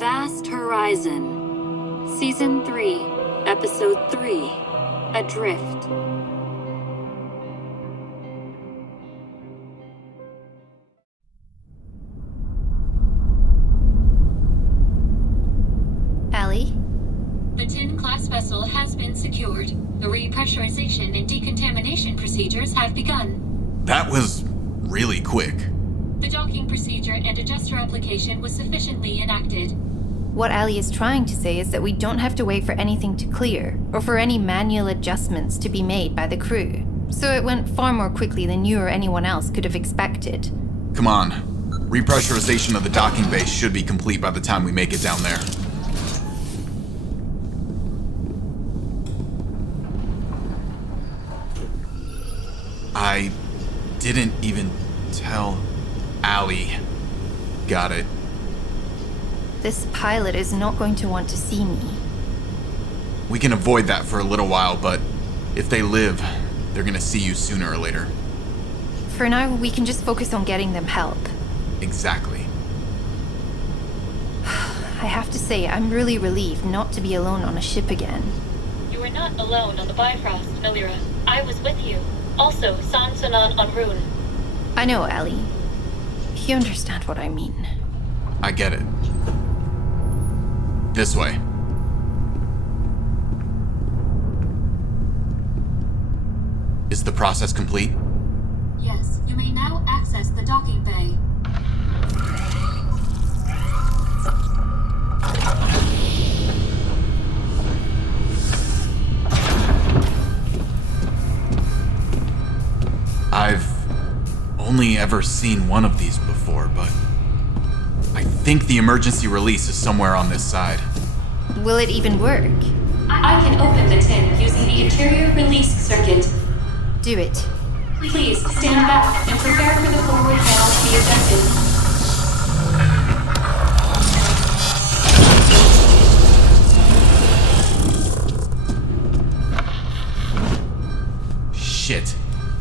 Vast Horizon, Season 3, Episode 3, Adrift. Allie? The Tin-class vessel has been secured. The repressurization and decontamination procedures have begun. That was really quick. The docking procedure and adjuster application was sufficiently enacted. What Allie is trying to say is that we don't have to wait for anything to clear, or for any manual adjustments to be made by the crew. So it went far more quickly than you or anyone else could have expected. Come on. Repressurization of the docking bay should be complete by the time we make it down there. I didn't even tell Allie. Got it. This pilot is not going to want to see me. We can avoid that for a little while, but if they live, they're gonna see you sooner or later. For now, we can just focus on getting them help. Exactly. I have to say, I'm really relieved not to be alone on a ship again. You were not alone on the Bifrost, Nolira. I was with you. Also, San Sonan en Rune. I know, Allie. You understand what I mean. I get it. This way. Is the process complete? Yes, you may now access the docking bay. I've only ever seen one of these before, but I think the emergency release is somewhere on this side. Will it even work? I can open the tin using the interior release circuit. Do it. Please stand back and prepare for the forward panel to be ejected. Shit.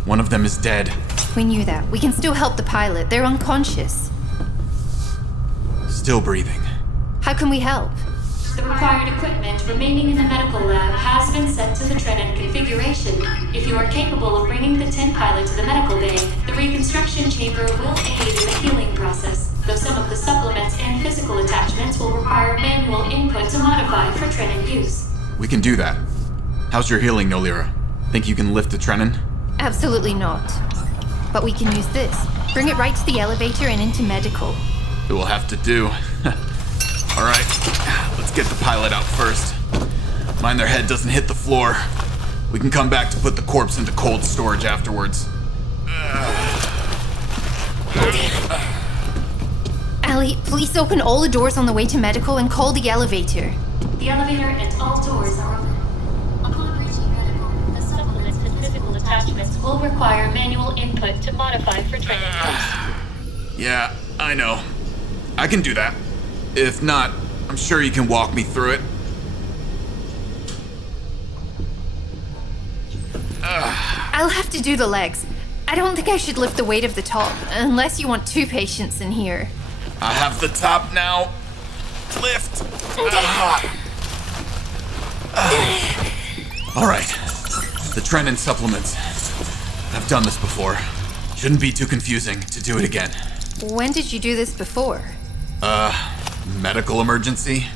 One of them is dead. We knew that. We can still help the pilot. They're unconscious. Still breathing. How can we help? The required equipment remaining in the medical lab has been sent to the Trenin configuration. If you are capable of bringing the tin pilot to the medical bay, the reconstruction chamber will aid in the healing process, though some of the supplements and physical attachments will require manual input to modify for Trenin use. We can do that. How's your healing, Nolira? Think you can lift the Trenin? Absolutely not. But we can use this. Bring it right to the elevator and into medical. It will have to do. All right, let's get the pilot out first. Mind their head doesn't hit the floor. We can come back to put the corpse into cold storage afterwards. Allie, please open all the doors on the way to medical and call the elevator. The elevator and all doors are open. Upon reaching medical, the supplements and physical attachments will require manual input to modify for training use. Yeah, I know. I can do that. If not, I'm sure you can walk me through it. I'll have to do the legs. I don't think I should lift the weight of the top, unless you want two patients in here. I have the top now. Lift. All right. The Trenin supplements. I've done this before. Shouldn't be too confusing to do it again. When did you do this before? Medical emergency?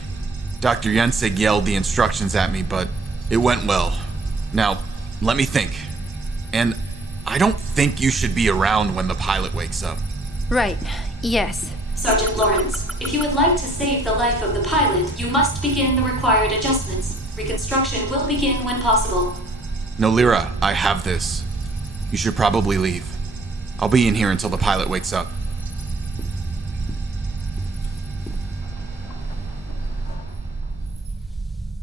Dr. Jensig yelled the instructions at me, but it went well. Now, let me think. And I don't think you should be around when the pilot wakes up. Right, yes. Sergeant Lawrence, if you would like to save the life of the pilot, you must begin the required adjustments. Reconstruction will begin when possible. Nolira, I have this. You should probably leave. I'll be in here until the pilot wakes up.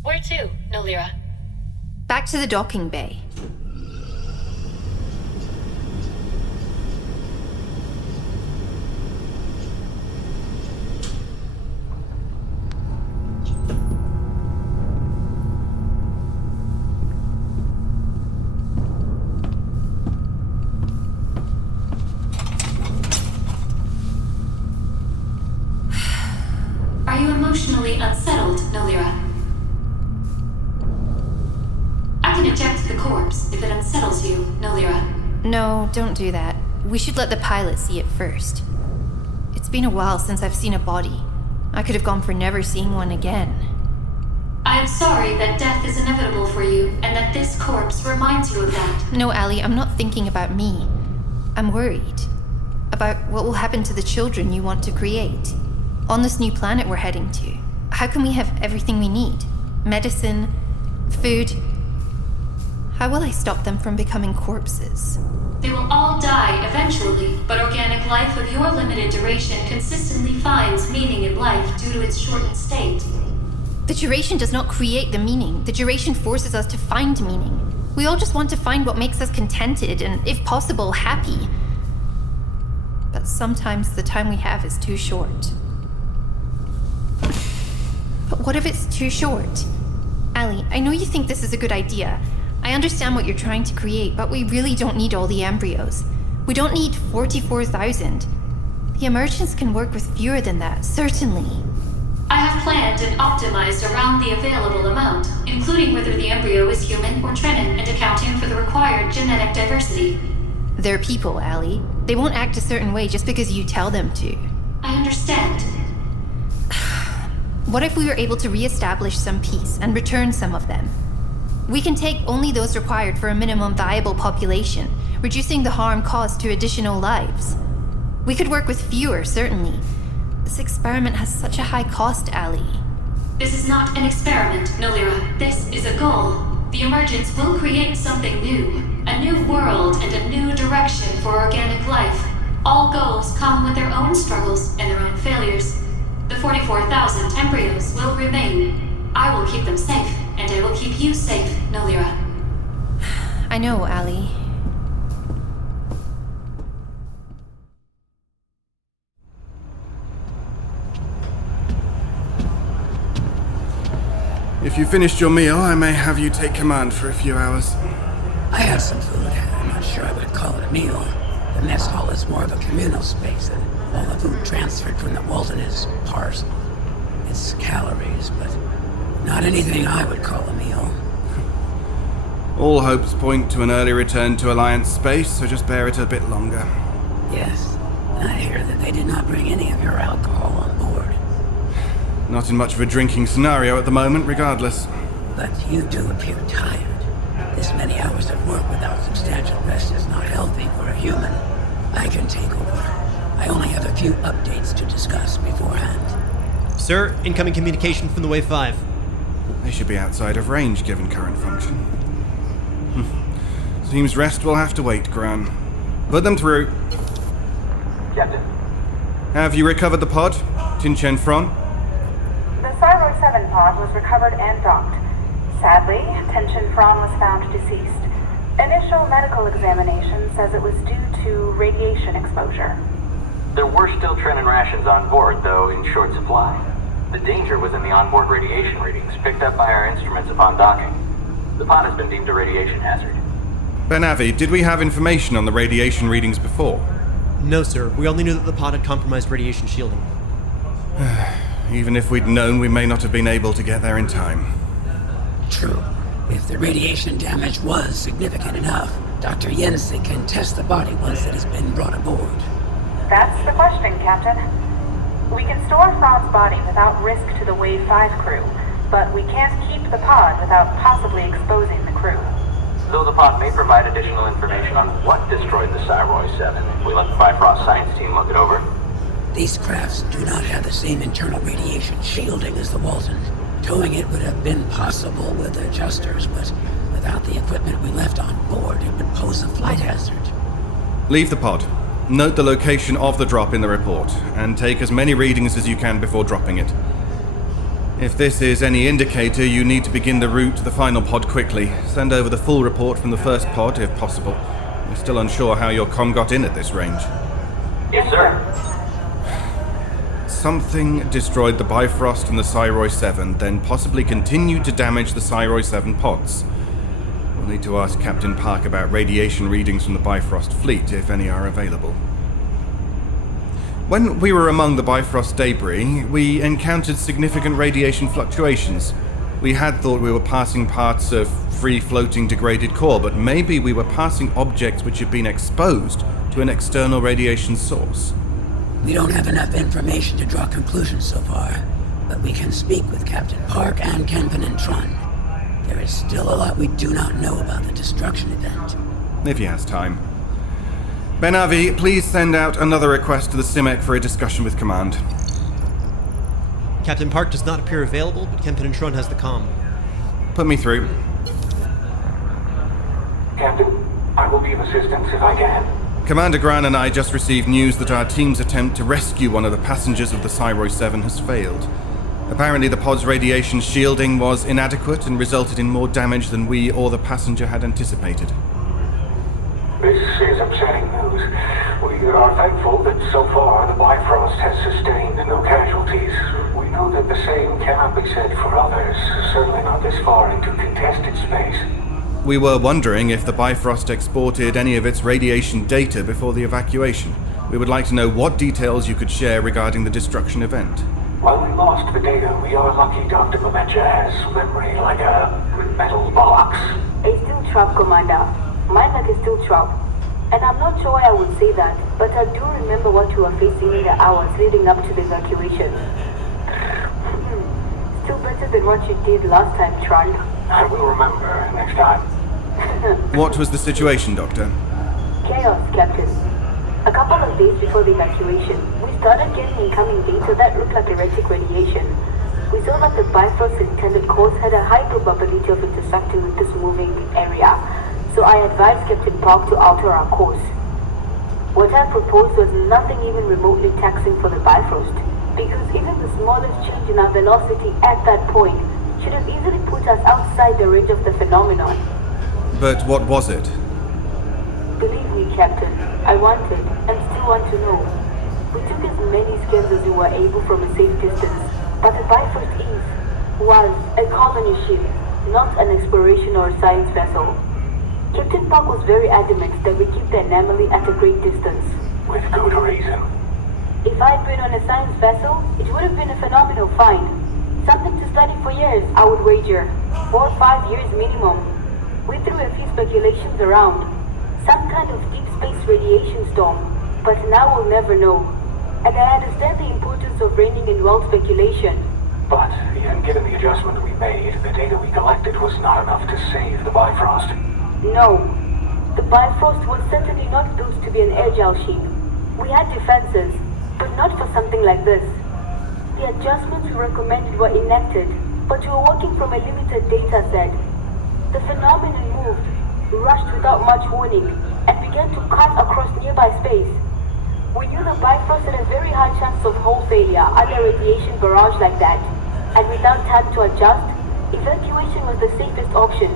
Where to, Nolira? Back to the docking bay. Are you emotionally unsettled, Nolira. I can eject the corpse if it unsettles you, Nolira. No, don't do that. We should let the pilot see it first. It's been a while since I've seen a body. I could have gone for never seeing one again. I am sorry that death is inevitable for you, and that this corpse reminds you of that. No, Allie, I'm not thinking about me. I'm worried. About what will happen to the children you want to create. On this new planet we're heading to. How can we have everything we need? Medicine, food. How will I stop them from becoming corpses? They will all die eventually, but organic life of your limited duration consistently finds meaning in life due to its shortened state. The duration does not create the meaning. The duration forces us to find meaning. We all just want to find what makes us contented and, if possible, happy. But sometimes the time we have is too short. But what if it's too short? Allie, I know you think this is a good idea. I understand what you're trying to create, but we really don't need all the embryos. We don't need 44,000. The emergence can work with fewer than that, certainly. I have planned and optimized around the available amount, including whether the embryo is human or Trenin, and accounting for the required genetic diversity. They're people, Allie. They won't act a certain way just because you tell them to. I understand. What if we were able to re-establish some peace and return some of them? We can take only those required for a minimum viable population, reducing the harm caused to additional lives. We could work with fewer, certainly. This experiment has such a high cost, Allie. This is not an experiment, Nolira. This is a goal. The emergence will create something new. A new world and a new direction for organic life. All goals come with their own struggles and their own failures. The 44,000 embryos will remain. I will keep them safe, and I will keep you safe, Nolira. I know, Allie. If you finished your meal, I may have you take command for a few hours. I have some food. I'm not sure I would call it a meal. The mess hall is more of a communal space, and all the food transferred from the Walton is parcel. It's calories, but not anything I would call a meal. All hopes point to an early return to Alliance space, so just bear it a bit longer. Yes, and I hear that they did not bring any of your alcohol on board. Not in much of a drinking scenario at the moment, regardless. But you do appear tired. This many hours of work without substantial rest is not healthy for a human. I can take over. I only have a few updates to discuss beforehand. Sir, incoming communication from the Wave 5. They should be outside of range, given current function. Seems rest will have to wait, Graan. Put them through. Captain. Have you recovered the pod, Tinchen Fron? The Cyro 7 pod was recovered and docked. Sadly, Tension Fron was found deceased. Initial medical examination says it was due to radiation exposure. There were still Trenin rations on board, though in short supply. The danger was in the onboard radiation readings picked up by our instruments upon docking. The pod has been deemed a radiation hazard. Ben-Avi, did we have information on the radiation readings before? No, sir. We only knew that the pod had compromised radiation shielding. Even if we'd known, we may not have been able to get there in time. True. If the radiation damage was significant enough, Dr. Yense can test the body once it has been brought aboard. That's the question, Captain. We can store Fron's body without risk to the Wave 5 crew, but we can't keep the pod without possibly exposing the crew. Though the pod may provide additional information on what destroyed the Cyro 7 if we let the Bifrost science team look it over. These crafts do not have the same internal radiation shielding as the Walton. Towing it would have been possible with adjusters, but without the equipment we left on board, it would pose a flight hazard. Leave the pod. Note the location of the drop in the report, and take as many readings as you can before dropping it. If this is any indicator, you need to begin the route to the final pod quickly. Send over the full report from the first pod, if possible. We're still unsure how your comm got in at this range. Yes, sir. Something destroyed the Bifrost and the Cyro 7, then possibly continued to damage the Cyro 7 pods. We'll need to ask Captain Park about radiation readings from the Bifrost fleet, if any are available. When we were among the Bifrost debris, we encountered significant radiation fluctuations. We had thought we were passing parts of free-floating degraded core, but maybe we were passing objects which had been exposed to an external radiation source. We don't have enough information to draw conclusions so far, but we can speak with Captain Park and Kenpen and Tron. There is still a lot we do not know about the destruction event. If he has time. Ben-Avi, please send out another request to the Simek for a discussion with Command. Captain Park does not appear available, but Kenpen and Tron has the comm. Put me through. Captain, I will be of assistance if I can. Commander Graan and I just received news that our team's attempt to rescue one of the passengers of the Cyroi 7 has failed. Apparently the pod's radiation shielding was inadequate and resulted in more damage than we or the passenger had anticipated. This is upsetting news. We are thankful that so far the Bifrost has sustained no casualties. We know that the same cannot be said for others, certainly not this far into contested space. We were wondering if the Bifrost exported any of its radiation data before the evacuation. We would like to know what details you could share regarding the destruction event. While we lost the data, we are lucky Dr. Momenja has memory like a metal box. It's still trapped, Commander. My luck is still trapped. And I'm not sure I would say that, but I do remember what you were facing in the hours leading up to the evacuation. Still better than what you did last time, Tron. I will remember next time. What was the situation, Doctor? Chaos, Captain. A couple of days before the evacuation, we started getting incoming data that looked like erratic radiation. We saw that the Bifrost's intended course had a high probability of intersecting with this moving area, so I advised Captain Park to alter our course. What I proposed was nothing even remotely taxing for the Bifrost, because even the smallest change in our velocity at that point should have easily put us outside the range of the phenomenon. But what was it? Believe me, Captain, I wanted, and still want to know. We took as many scans as we were able from a safe distance, but the Bifrost was a colony ship, not an exploration or science vessel. Captain Park was very adamant that we keep the anomaly at a great distance. With good reason. If I had been on a science vessel, it would have been a phenomenal find. Something to study for years, I would wager. 4 or 5 years minimum. We threw a few speculations around. Some kind of deep space radiation storm. But now we'll never know. And I understand the importance of reining in wild speculation. But even given the adjustment we made, the data we collected was not enough to save the Bifrost. No. The Bifrost was certainly not built to be an agile ship. We had defenses, but not for something like this. The adjustments we recommended were enacted, but we were working from a limited data set. The phenomenon moved, rushed without much warning, and began to cut across nearby space. We knew the Bifrost had a very high chance of hull failure under a radiation barrage like that, and without time to adjust, evacuation was the safest option.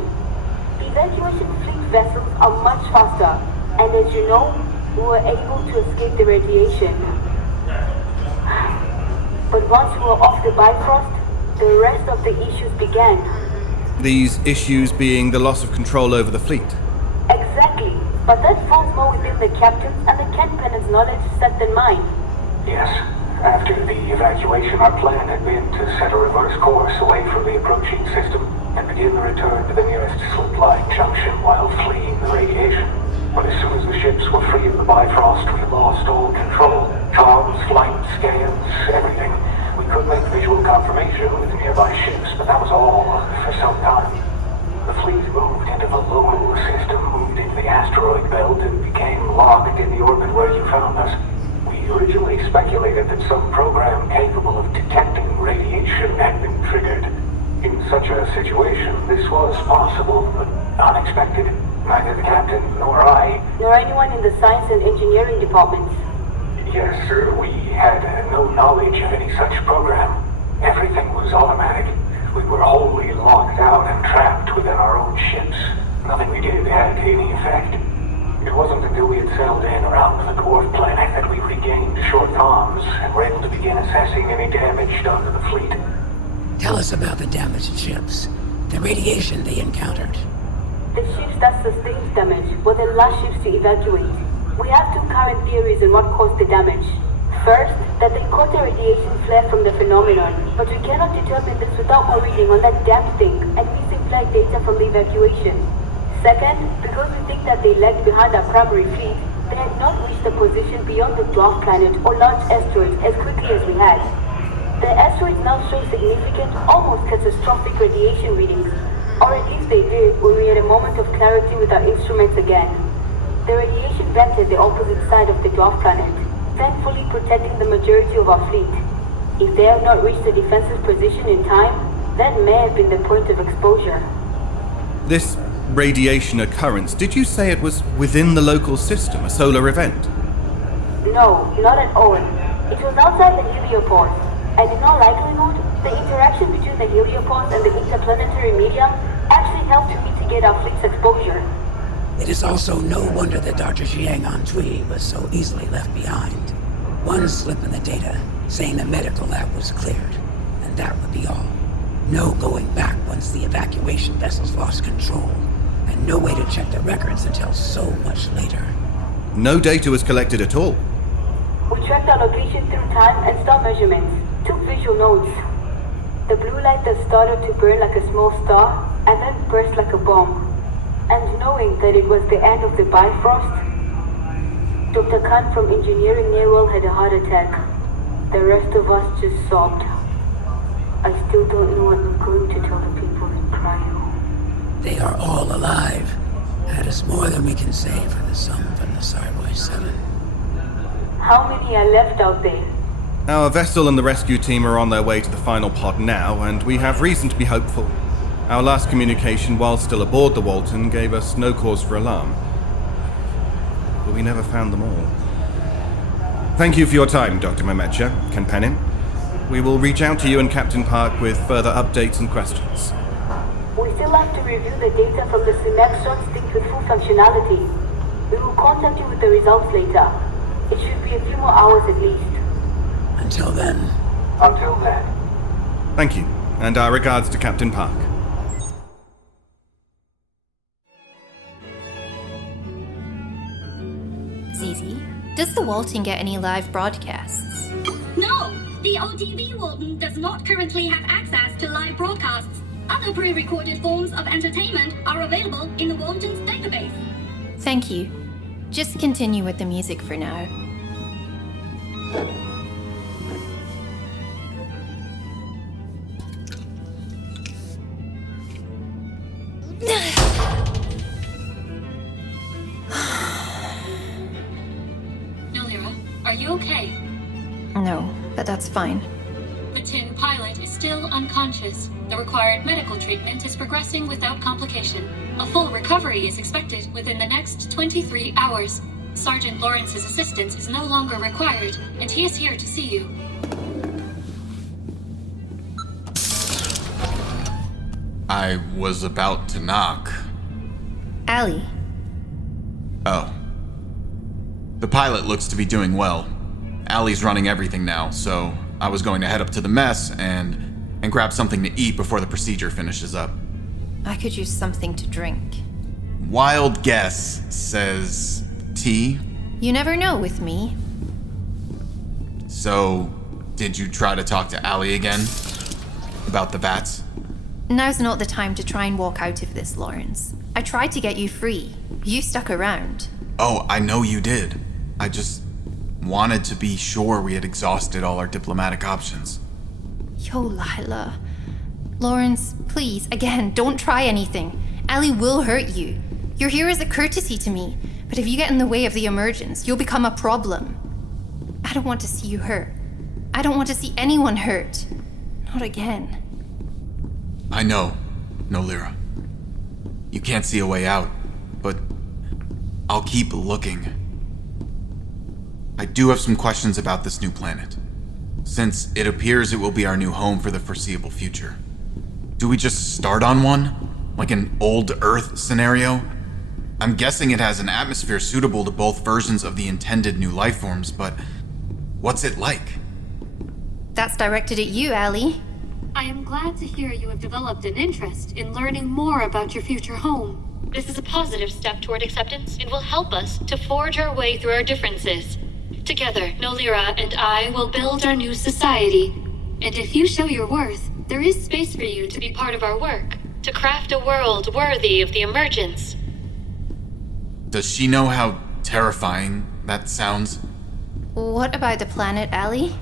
The evacuation fleet vessels are much faster, and as you know, we were able to escape the radiation. But once we were off the Bifrost, the rest of the issues began. These issues being the loss of control over the fleet. Exactly, but that falls more within the captain's and the Kenpen's knowledge set than mine. Yes. After the evacuation, our plan had been to set a reverse course away from the approaching system and begin the return to the nearest slip-line junction while fleeing the radiation. But as soon as the ships were free of the Bifrost, we lost all control. Comms, flight, scans, everything. We could make visual confirmation with nearby ships, but that was all for some time. The fleet moved into the local system, moved into the asteroid belt, and became locked in the orbit where you found us. We originally speculated that some program capable of detecting radiation had been triggered. In such a situation, this was possible, but unexpected. Neither the captain nor I... Nor anyone in the science and engineering departments. Yes, sir. We had no knowledge of any such program. Everything was automatic. We were wholly locked out and trapped within our own ships. Nothing we did had any effect. It wasn't until we had settled in around the dwarf planet that we regained short comms and were able to begin assessing any damage done to the fleet. Tell us about the damaged ships. The radiation they encountered. The ships that sustained damage were the last ships to evacuate. We have two current theories on what caused the damage. First, that they caught the radiation flare from the phenomenon, but we cannot determine this without more reading on that damn thing and missing flight data from the evacuation. Second, because we think that they lagged behind our primary fleet, they had not reached a position beyond the dwarf planet or large asteroid as quickly as we had. The asteroids now show significant, almost catastrophic radiation readings, or at least they did when we had a moment of clarity with our instruments again. The radiation vented the opposite side of the dwarf planet, thankfully protecting the majority of our fleet. If they have not reached the defensive position in time, that may have been the point of exposure. This radiation occurrence, did you say it was within the local system, a solar event? No, not at all. It was outside the heliopause, and in all likelihood, the interaction between the heliopause and the interplanetary medium actually helped to mitigate our fleet's exposure. It is also no wonder that Dr. Jiang Antui was so easily left behind. One slip in the data, saying the medical lab was cleared, and that would be all. No going back once the evacuation vessels lost control, and no way to check the records until so much later. No data was collected at all. We tracked our location through time and star measurements, took visual notes. The blue light that started to burn like a small star, and then burst like a bomb. And knowing that it was the end of the Bifrost, Dr. Khan from Engineering Naval had a heart attack. The rest of us just sobbed. I still don't know what I'm going to tell the people in cryo. They are all alive. That is more than we can say for the sum from the Sarboy 7. How many are left out there? Our vessel and the rescue team are on their way to the final pod now, and we have reason to be hopeful. Our last communication while still aboard the Walton gave us no cause for alarm. But we never found them all. Thank you for your time, Dr. Mehmetcha, Kanpenin. We will reach out to you and Captain Park with further updates and questions. We still have to review the data from the Simek shot stick with full functionality. We will contact you with the results later. It should be a few more hours at least. Until then. Until then. Thank you, and our regards to Captain Park. Zizi, does the Walton get any live broadcasts? No! The OTV Walton does not currently have access to live broadcasts. Other pre-recorded forms of entertainment are available in the Walton's database. Thank you. Just continue with the music for now. Nolira, are you okay? No, but that's fine. The tin pilot is still unconscious. The required medical treatment is progressing without complication. A full recovery is expected within the next 23 hours. Sergeant Lawrence's assistance is no longer required, and he is here to see you. I was about to knock. Allie. Oh. The pilot looks to be doing well. Allie's running everything now, so I was going to head up to the mess and grab something to eat before the procedure finishes up. I could use something to drink. Wild guess says tea? You never know with me. So, did you try to talk to Allie again? About the bats? Now's not the time to try and walk out of this, Lawrence. I tried to get you free. You stuck around. Oh, I know you did. I just wanted to be sure we had exhausted all our diplomatic options. Yo, Lila. Lawrence, please, again, don't try anything. Allie will hurt you. You're here as a courtesy to me, but if you get in the way of the emergence, you'll become a problem. I don't want to see you hurt. I don't want to see anyone hurt. Not again. I know, Nolira. You can't see a way out, but I'll keep looking. I do have some questions about this new planet, since it appears it will be our new home for the foreseeable future. Do we just start on one? Like an old Earth scenario? I'm guessing it has an atmosphere suitable to both versions of the intended new life forms, but what's it like? That's directed at you, Allie. I am glad to hear you have developed an interest in learning more about your future home. This is a positive step toward acceptance and will help us to forge our way through our differences. Together, Nolira and I will build our new society. And if you show your worth, there is space for you to be part of our work. To craft a world worthy of the emergence. Does she know how terrifying that sounds? What about the planet, Allie?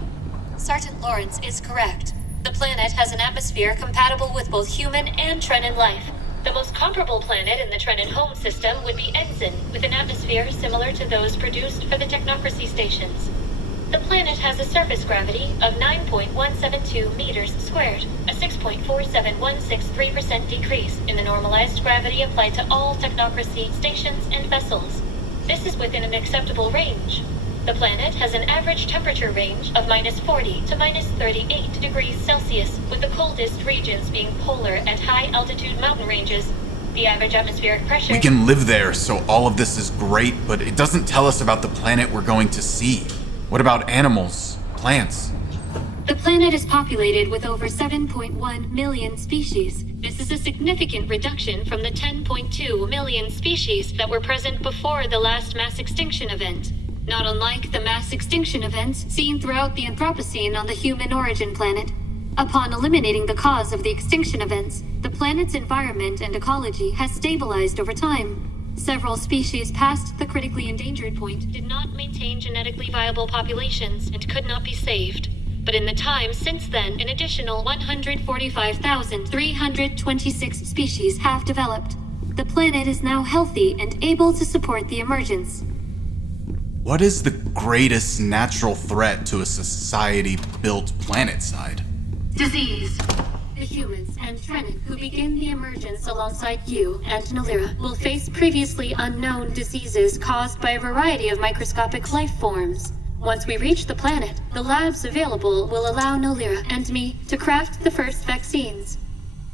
Sergeant Lawrence is correct. The planet has an atmosphere compatible with both human and Trenin life. The most comparable planet in the Trenin home system would be Exin, with an atmosphere similar to those produced for the technocracy stations. The planet has a surface gravity of 9.172 meters squared, a 6.47163% decrease in the normalized gravity applied to all technocracy stations and vessels. This is within an acceptable range. The planet has an average temperature range of -40 to -38 degrees Celsius, with the coldest regions being polar and high-altitude mountain ranges. The average atmospheric pressure... We can live there, so all of this is great, but it doesn't tell us about the planet we're going to see. What about animals, plants? The planet is populated with over 7.1 million species. This is a significant reduction from the 10.2 million species that were present before the last mass extinction event. Not unlike the mass extinction events seen throughout the Anthropocene on the human origin planet. Upon eliminating the cause of the extinction events, the planet's environment and ecology has stabilized over time. Several species past the critically endangered point did not maintain genetically viable populations and could not be saved. But in the time since then, an additional 145,326 species have developed. The planet is now healthy and able to support the emergence. What is the greatest natural threat to a society built planet-side? Disease. The humans and Trenin who begin the emergence alongside you and Nolira will face previously unknown diseases caused by a variety of microscopic life forms. Once we reach the planet, the labs available will allow Nolira and me to craft the first vaccines.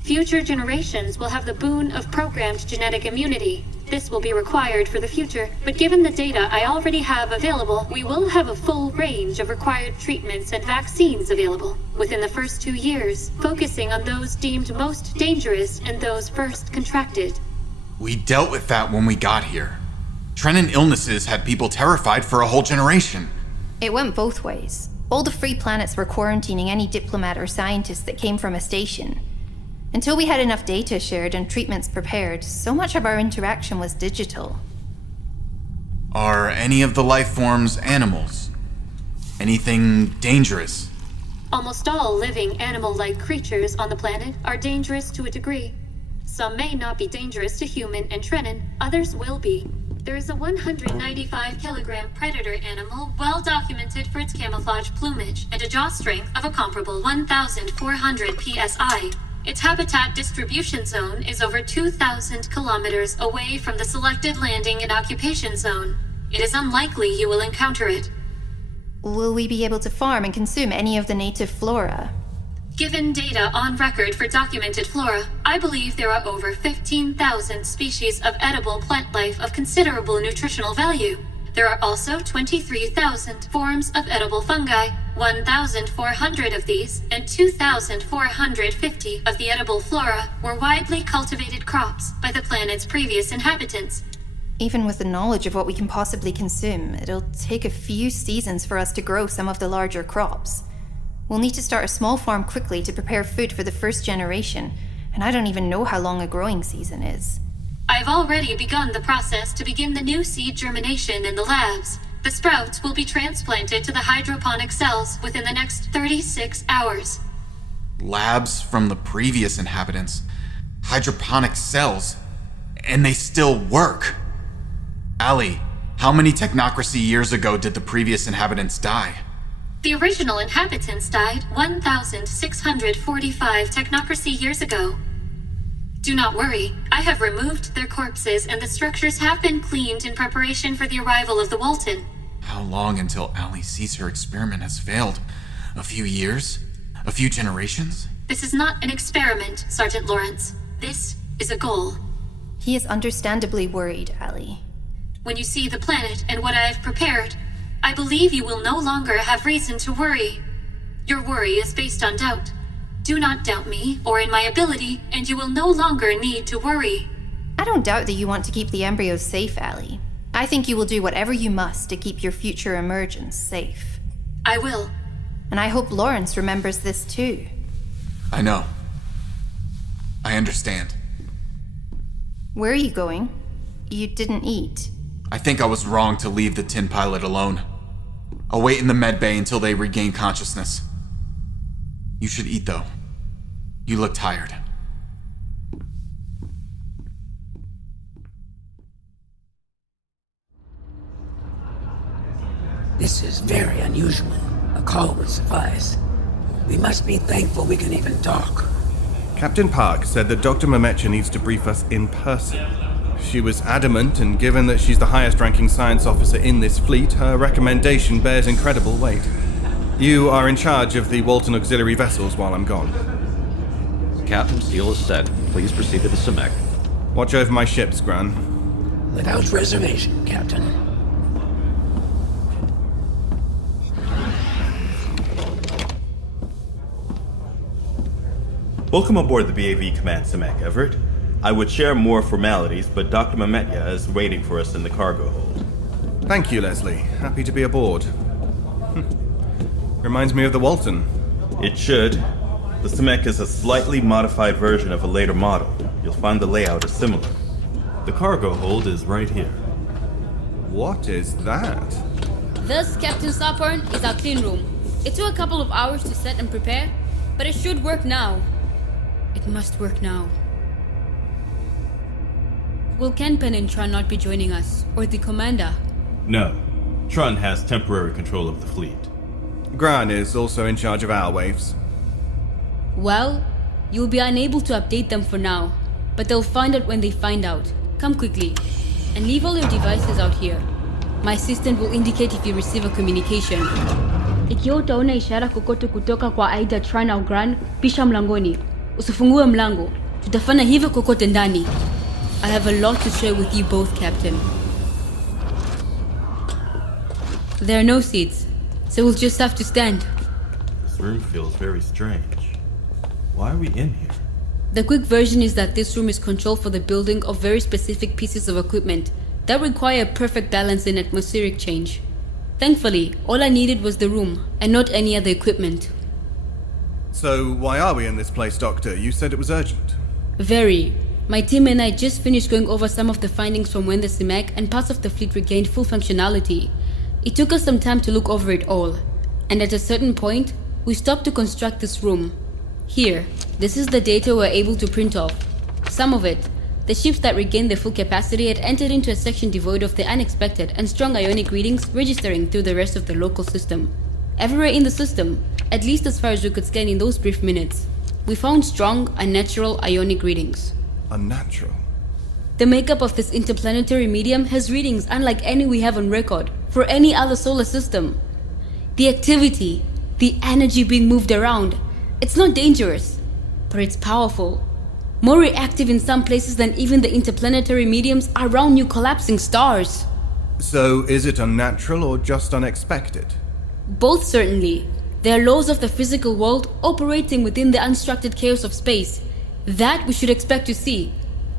Future generations will have the boon of programmed genetic immunity. This will be required for the future, but given the data I already have available, we will have a full range of required treatments and vaccines available within the first 2 years, focusing on those deemed most dangerous and those first contracted. We dealt with that when we got here. Trenin illnesses had people terrified for a whole generation. It went both ways. All the free planets were quarantining any diplomat or scientist that came from a station. Until we had enough data shared and treatments prepared, so much of our interaction was digital. Are any of the life forms animals? Anything dangerous? Almost all living animal-like creatures on the planet are dangerous to a degree. Some may not be dangerous to human and Trenin, others will be. There is a 195-kilogram predator animal well documented for its camouflage plumage and a jaw strength of a comparable 1,400 psi. Its habitat distribution zone is over 2,000 kilometers away from the selected landing and occupation zone. It is unlikely you will encounter it. Will we be able to farm and consume any of the native flora? Given data on record for documented flora, I believe there are over 15,000 species of edible plant life of considerable nutritional value. There are also 23,000 forms of edible fungi. 1,400 of these and 2,450 of the edible flora were widely cultivated crops by the planet's previous inhabitants. Even with the knowledge of what we can possibly consume, it'll take a few seasons for us to grow some of the larger crops. We'll need to start a small farm quickly to prepare food for the first generation, and I don't even know how long a growing season is. I've already begun the process to begin the new seed germination in the labs. The sprouts will be transplanted to the hydroponic cells within the next 36 hours. Labs from the previous inhabitants. Hydroponic cells. And they still work. Allie, how many technocracy years ago did the previous inhabitants die? The original inhabitants died 1,645 technocracy years ago. Do not worry, I have removed their corpses and the structures have been cleaned in preparation for the arrival of the Walton. How long until Allie sees her experiment has failed? A few years? A few generations? This is not an experiment, Sergeant Lawrence. This is a goal. He is understandably worried, Allie. When you see the planet and what I have prepared, I believe you will no longer have reason to worry. Your worry is based on doubt. Do not doubt me or in my ability, and you will no longer need to worry. I don't doubt that you want to keep the embryos safe, Allie. I think you will do whatever you must to keep your future emergence safe. I will. And I hope Lawrence remembers this too. I know. I understand. Where are you going? You didn't eat. I think I was wrong to leave the tin pilot alone. I'll wait in the med bay until they regain consciousness. You should eat, though. You look tired. This is very unusual. A call would suffice. We must be thankful we can even talk. Captain Park said that Dr. Mamecha needs to brief us in person. She was adamant, and given that she's the highest-ranking science officer in this fleet, her recommendation bears incredible weight. You are in charge of the Walton auxiliary vessels while I'm gone. Captain, seal is set. Please proceed to the Simek. Watch over my ships, Graan. Without reservation, Captain. Welcome aboard the BAV Command Simek, Everett. I would share more formalities, but Dr. Mamecha is waiting for us in the cargo hold. Thank you, Leslie. Happy to be aboard. Reminds me of the Walton. It should. The Simek is a slightly modified version of a later model. You'll find the layout is similar. The cargo hold is right here. What is that? This, Captain Sarpon, is our clean room. It took a couple of hours to set and prepare, but it should work now. It must work now. Will Kenpen and Tron not be joining us, or the commander? No. Tron has temporary control of the fleet. Graan is also in charge of our waves. Well, you'll be unable to update them for now, but they'll find out when they find out. Come quickly, and leave all your devices out here. My assistant will indicate if you receive a communication. Ikiwa utaona ishara kokote kutoka kwa aidha Tron au Graan, pisha mlangoni. Usifungue mlango. Tutafanya hivyo kokote ndani. I have a lot to share with you both, Captain. There are no seats, so we'll just have to stand. This room feels very strange. Why are we in here? The quick version is that this room is controlled for the building of very specific pieces of equipment that require perfect balance in atmospheric change. Thankfully, all I needed was the room, and not any other equipment. So, why are we in this place, Doctor? You said it was urgent. Very. My team and I just finished going over some of the findings from when the Simek and parts of the fleet regained full functionality. It took us some time to look over it all, and at a certain point, we stopped to construct this room. Here, this is the data we're able to print off. Some of it, the ships that regained their full capacity had entered into a section devoid of the unexpected and strong ionic readings registering through the rest of the local system. Everywhere in the system, at least as far as we could scan in those brief minutes, we found strong, unnatural ionic readings. Unnatural? The makeup of this interplanetary medium has readings unlike any we have on record for any other solar system. The activity, the energy being moved around, it's not dangerous, but it's powerful. More reactive in some places than even the interplanetary mediums around new collapsing stars. So, is it unnatural or just unexpected? Both, certainly. There are laws of the physical world operating within the unstructured chaos of space. That we should expect to see.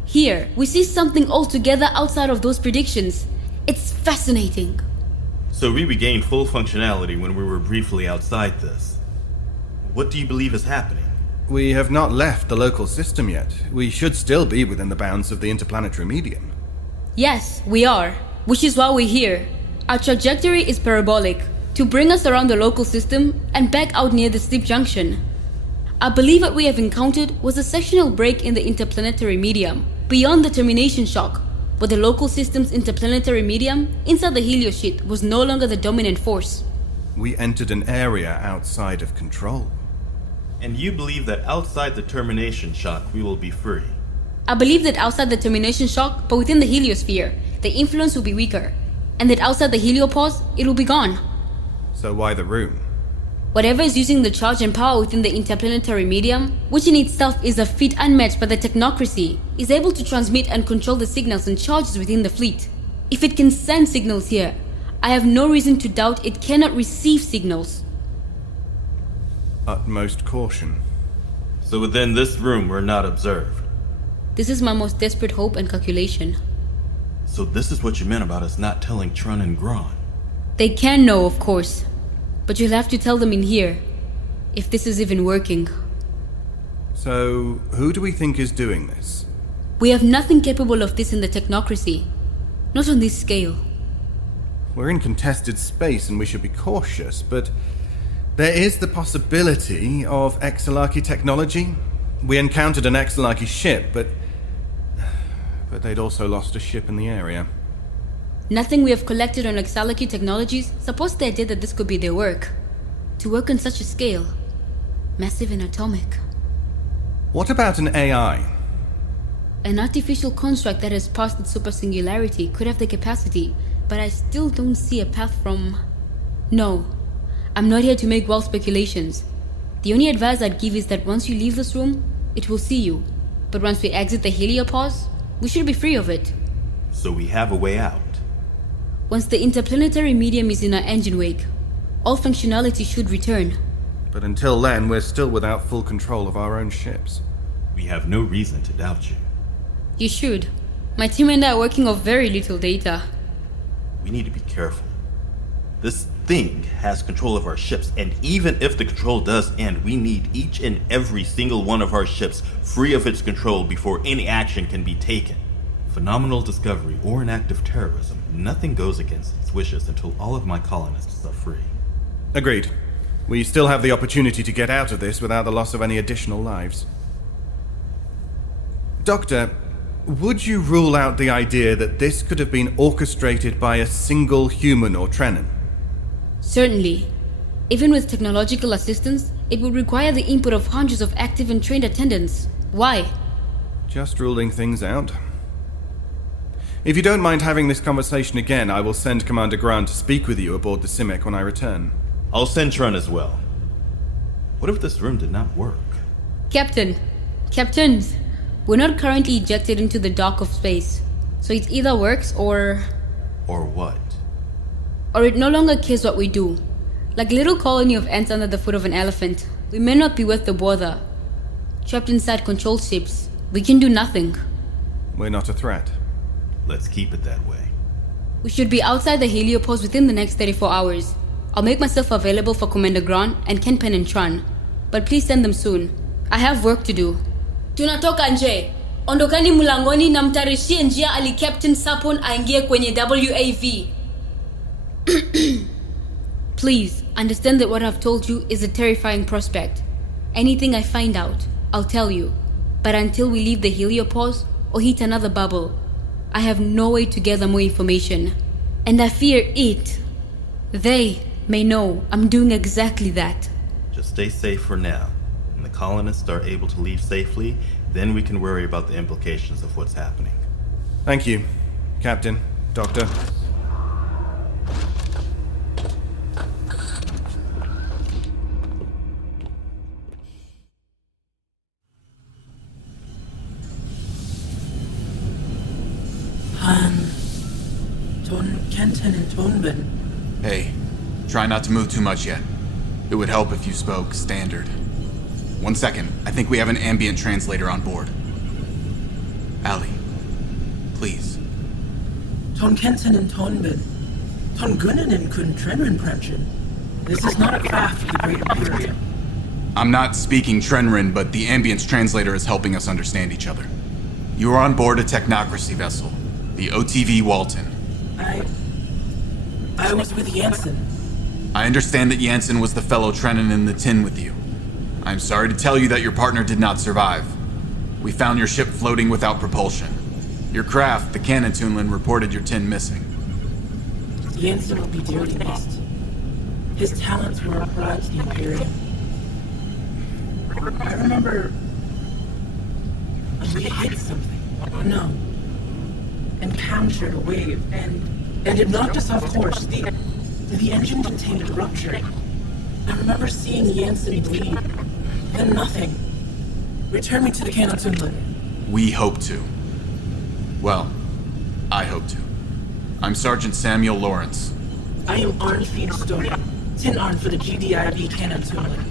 Here, we see something altogether outside of those predictions. It's fascinating. So we regained full functionality when we were briefly outside this. What do you believe is happening? We have not left the local system yet. We should still be within the bounds of the interplanetary medium. Yes, we are. Which is why we're here. Our trajectory is parabolic, to bring us around the local system and back out near the Sleep Junction. I believe what we have encountered was a sectional break in the interplanetary medium, beyond the termination shock, where the local system's interplanetary medium inside the heliosheath was no longer the dominant force. We entered an area outside of control. And you believe that outside the termination shock we will be free? I believe that outside the termination shock, but within the heliosphere, the influence will be weaker, and that outside the heliopause, it will be gone. So why the room? Whatever is using the charge and power within the interplanetary medium, which in itself is a feat unmatched by the technocracy, is able to transmit and control the signals and charges within the fleet. If it can send signals here, I have no reason to doubt it cannot receive signals. Utmost caution. So within this room we're not observed? This is my most desperate hope and calculation. So this is what you meant about us not telling Trun and Graan. They can know, of course. But you'll have to tell them in here. If this is even working. So, who do we think is doing this? We have nothing capable of this in the technocracy. Not on this scale. We're in contested space and we should be cautious, but there is the possibility of Exilarchy technology. We encountered an Exilarchy ship, but they'd also lost a ship in the area. Nothing we have collected on Exilarchy technologies supports the idea that this could be their work. To work on such a scale. Massive and atomic. What about an AI? An artificial construct that has passed its super singularity could have the capacity, but I still don't see a path from... No. I'm not here to make wild speculations. The only advice I'd give is that once you leave this room, it will see you. But once we exit the heliopause, we should be free of it. So we have a way out. Once the interplanetary medium is in our engine wake, all functionality should return. But until then, we're still without full control of our own ships. We have no reason to doubt you. You should. My team and I are working off very little data. We need to be careful. This thing has control of our ships, and even if the control does end, we need each and every single one of our ships free of its control before any action can be taken. Phenomenal discovery or an act of terrorism, nothing goes against its wishes until all of my colonists are free. Agreed. We still have the opportunity to get out of this without the loss of any additional lives. Doctor, would you rule out the idea that this could have been orchestrated by a single human or Trenin? Certainly. Even with technological assistance, it would require the input of hundreds of active and trained attendants. Why? Just ruling things out. If you don't mind having this conversation again, I will send Commander Graan to speak with you aboard the Simek when I return. I'll send Trun as well. What if this room did not work? Captains, we're not currently ejected into the dock of space. So it either works or... Or what? Or it no longer cares what we do. Like a little colony of ants under the foot of an elephant, we may not be worth the bother. Trapped inside control ships, we can do nothing. We're not a threat. Let's keep it that way. We should be outside the heliopause within the next 34 hours. I'll make myself available for Commander Graan and Kenpen and Trun. But please send them soon. I have work to do. Tunatoka nje. Ondokani mulangoni na mtarishie njia ali Captain Sarpon aingie kwenye WAV. Please, understand that what I've told you is a terrifying prospect. Anything I find out, I'll tell you. But until we leave the heliopause or hit another bubble, I have no way to gather more information. And I fear they may know I'm doing exactly that. Just stay safe for now. When the colonists are able to leave safely, then we can worry about the implications of what's happening. Thank you, Captain, Doctor. Kenton and Tonbin. Hey, try not to move too much yet. It would help if you spoke standard. 1 second, I think we have an ambient translator on board. Ali, please. Ton Kenton and Tonbin. Ton Gunnan and Kun Trenrin Prenchin. This is not a craft of the Great Imperium. I'm not speaking Trenrin, but the ambience translator is helping us understand each other. You are on board a technocracy vessel, the OTV Walton. I was with Jansen. I understand that Jansen was the fellow Trenin in the tin with you. I'm sorry to tell you that your partner did not survive. We found your ship floating without propulsion. Your craft, the Cannon Tunlin, reported your tin missing. Jansen will be dearly missed. His talents were a pride to the Imperium. I remember... we hit something. No. Encountered a wave, and it knocked us off course. The engine contained rupturing. I remember seeing Jansen bleed. Then nothing. Return me to the Cannon Tunlin. We hope to. Well, I hope to. I'm Sergeant Samuel Lawrence. I am Feen Stonin, tin Arn for the GDIB Cannon Tunlin.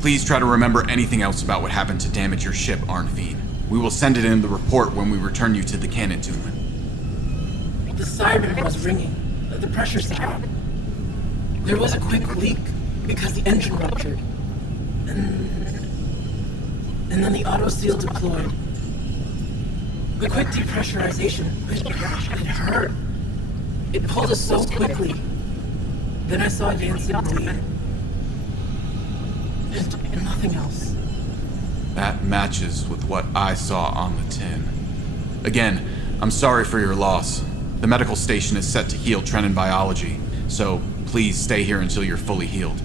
Please try to remember anything else about what happened to damage your ship, Feen. We will send it in the report when we return you to the Cannon Tunlin. The siren was ringing. The pressure siren. There was a quick leak because the engine ruptured. And then the auto seal deployed. The quick depressurization, it hurt. It pulled us so quickly. Then I saw Yancy bleed. And nothing else. That matches with what I saw on the tin. Again, I'm sorry for your loss. The medical station is set to heal Trenin biology, so please stay here until you're fully healed.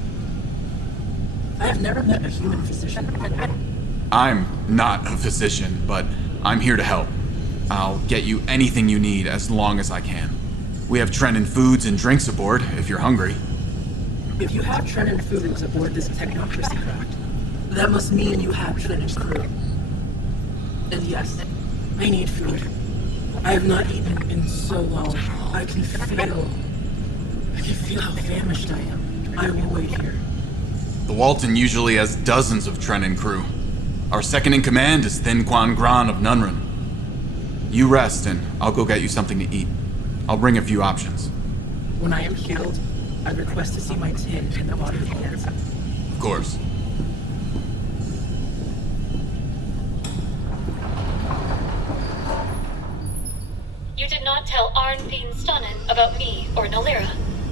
I've never met a human physician. I'm not a physician, but I'm here to help. I'll get you anything you need as long as I can. We have Trenin foods and drinks aboard, if you're hungry. If you have Trenin foods aboard this technocracy craft, that must mean you have Trenin's crew. And yes, I need food. I have not eaten in so long. I can feel how famished I am. I will wait here. The Walton usually has dozens of Trenin crew. Our second in command is Thin Quan Graan of Nunrun. You rest, and I'll go get you something to eat. I'll bring a few options. When I am healed, I request to see my tin in the body of Yancy. Of course. You did not tell Feen Stonin about me or Nolira.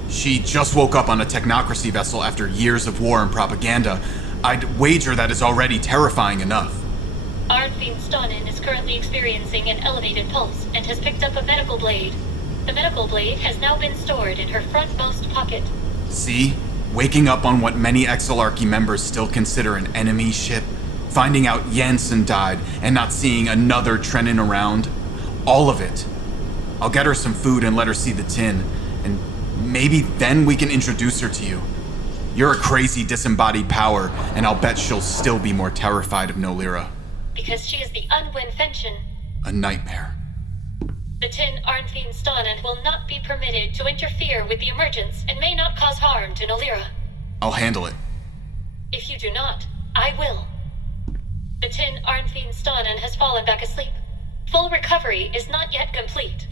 She just woke up on a technocracy vessel after years of war and propaganda. I'd wager that is already terrifying enough. Feen Stonin is currently experiencing an elevated pulse and has picked up a medical blade. The medical blade has now been stored in her frontmost pocket. See? Waking up on what many Exilarchy members still consider an enemy ship, finding out Jansen died, and not seeing another Trenin around. All of it. I'll get her some food and let her see the tin, and maybe then we can introduce her to you. You're a crazy disembodied power, and I'll bet she'll still be more terrified of Nolira. Because she is the Unwin Fenton. A nightmare. The tin Feen Stonin will not be permitted to interfere with the emergence and may not cause harm to Nolira. I'll handle it. If you do not, I will. The tin Feen Stonin has fallen back asleep. Full recovery is not yet complete.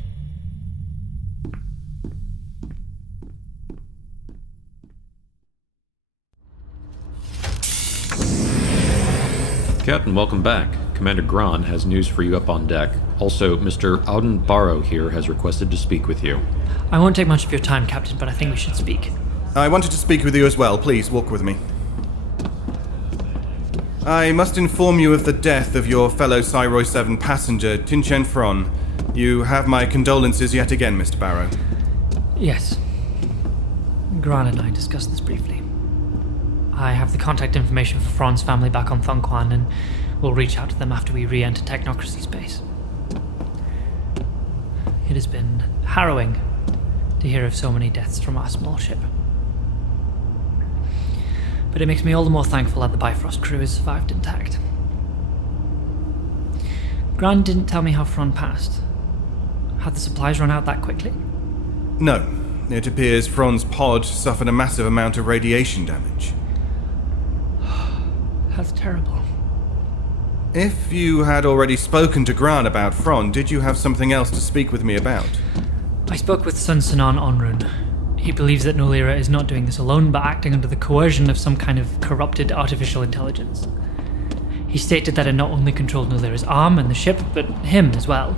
Captain, welcome back. Commander Graan has news for you up on deck. Also, Mr. Auden Barrow here has requested to speak with you. I won't take much of your time, Captain, but I think we should speak. I wanted to speak with you as well. Please, walk with me. I must inform you of the death of your fellow Cyroy 7 passenger, Tinchen Fron. You have my condolences yet again, Mr. Barrow. Yes. Graan and I discussed this briefly. I have the contact information for Fron's family back on Thongquan, and we'll reach out to them after we re-enter technocracy space. It has been harrowing to hear of so many deaths from our small ship. But it makes me all the more thankful that the Bifrost crew has survived intact. Graan didn't tell me how Fron passed. Had the supplies run out that quickly? No. It appears Fron's pod suffered a massive amount of radiation damage. That's terrible. If you had already spoken to Graan about Fron, did you have something else to speak with me about? I spoke with Sun Sanan Onrun. He believes that Nolira is not doing this alone, but acting under the coercion of some kind of corrupted artificial intelligence. He stated that it not only controlled Nolira's arm and the ship, but him as well.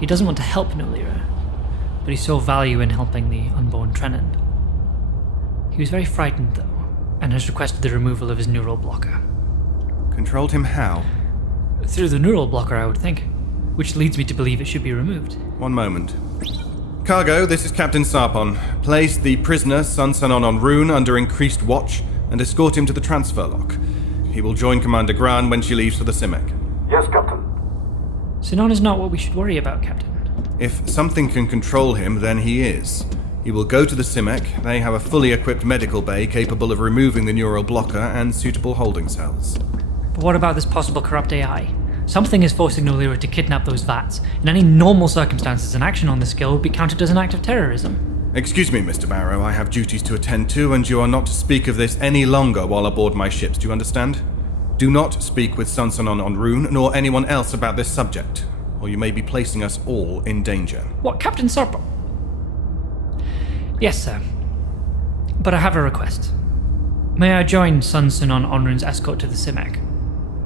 He doesn't want to help Nolira, but he saw value in helping the unborn Trenin. He was very frightened, though, and has requested the removal of his neural blocker. Controlled him how? Through the neural blocker, I would think, which leads me to believe it should be removed. One moment. Cargo, this is Captain Sarpon. Place the prisoner, Sun Sanon Onrun, under increased watch and escort him to the transfer lock. He will join Commander Graan when she leaves for the Simek. Yes, Captain. Sinon is not what we should worry about, Captain. If something can control him, then he is. He will go to the Simek. They have a fully equipped medical bay capable of removing the neural blocker and suitable holding cells. But what about this possible corrupt AI? Something is forcing Nolira to kidnap those vats. In any normal circumstances, an action on this scale would be counted as an act of terrorism. Excuse me, Mr. Barrow. I have duties to attend to, and you are not to speak of this any longer while aboard my ships. Do you understand? Do not speak with Sun Sanon Onrun nor anyone else about this subject, or or you may be placing us all in danger. What, Captain Sarpon? Yes, sir. But I have a request. May I join Sun Sunon Onrun's escort to the Simek?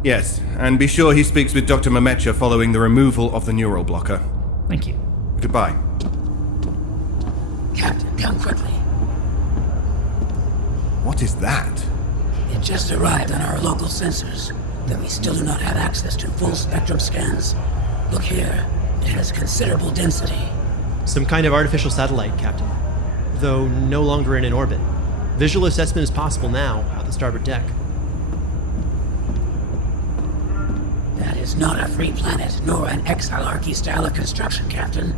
Yes, and be sure he speaks with Dr. Memecha following the removal of the neural blocker. Thank you. Goodbye. Captain, come quickly. What is that? It just arrived on our local sensors, though we still do not have access to full spectrum scans. Look here, it has considerable density. Some kind of artificial satellite, Captain. Though no longer in an orbit. Visual assessment is possible now, out the starboard deck. That is not a free planet, nor an Exilarchy style of construction, Captain.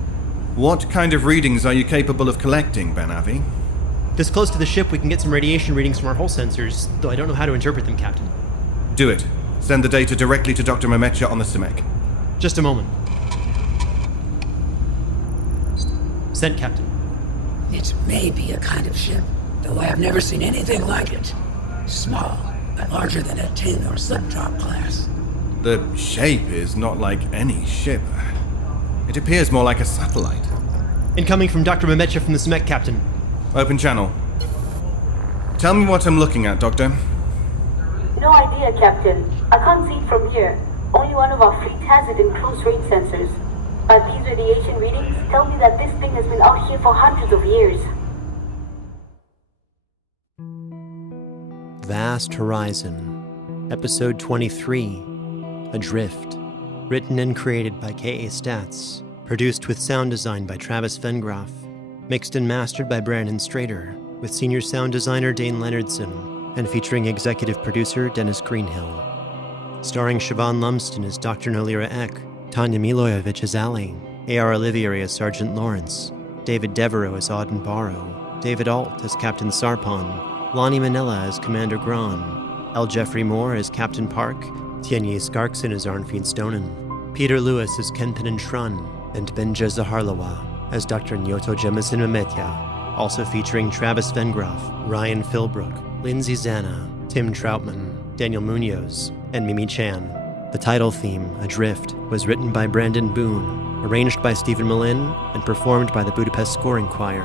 What kind of readings are you capable of collecting, Ben-Avi? This close to the ship, we can get some radiation readings from our hull sensors, though I don't know how to interpret them, Captain. Do it. Send the data directly to Dr. Memecha on the Simek. Just a moment. Sent, Captain. It may be a kind of ship, though I have never seen anything like it. Small, but larger than a tin or subdrop class. The shape is not like any ship. It appears more like a satellite. Incoming from Dr. Memecha from the Simek, Captain. Open channel. Tell me what I'm looking at, Doctor. No idea, Captain. I can't see it from here. Only one of our fleet has it in close-range sensors. But these radiation readings tell me that this thing has been out here for hundreds of years. Vast Horizon. Episode 23. Adrift. Written and created by K.A. Statz. Produced with sound design by Travis Vengroff. Mixed and mastered by Brandon Strader. With senior sound designer Dayn Leonardson. And featuring executive producer Dennis Greenhill. Starring Siobhan Lumsden as Dr. Nolira Eck. Tanja Milojevic as Ali. A.R. Olivieri as Sergeant Lawrence. David Devereaux as Auden Barrow. David Ault as Captain Sarpon. Lani Minella as Commander Graan. L. Jeffrey Moore as Captain Park. Tianyi Skarrxin as Arnfinn Stonin. Peter Lewis as Kenpinen Shrun. And Benja Zaharlawa as Dr. Nyoto Jemison Memetya. Also featuring Travis Vengroff, Ryan Philbrook, Lindsay Zana, Tim Troutman, Daniel Munoz, and Mimi Chan. The title theme, Adrift, was written by Brandon Boone, arranged by Stephen Malin, and performed by the Budapest Scoring Choir.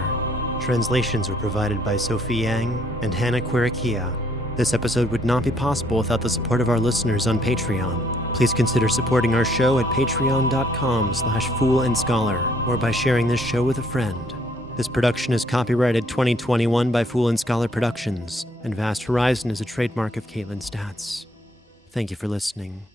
Translations were provided by Sophie Yang and Hannah Kwirikia. This episode would not be possible without the support of our listeners on Patreon. Please consider supporting our show at patreon.com/foolandscholar or by sharing this show with a friend. This production is copyrighted 2021 by Fool and Scholar Productions, and Vast Horizon is a trademark of Caitlin Statz. Thank you for listening.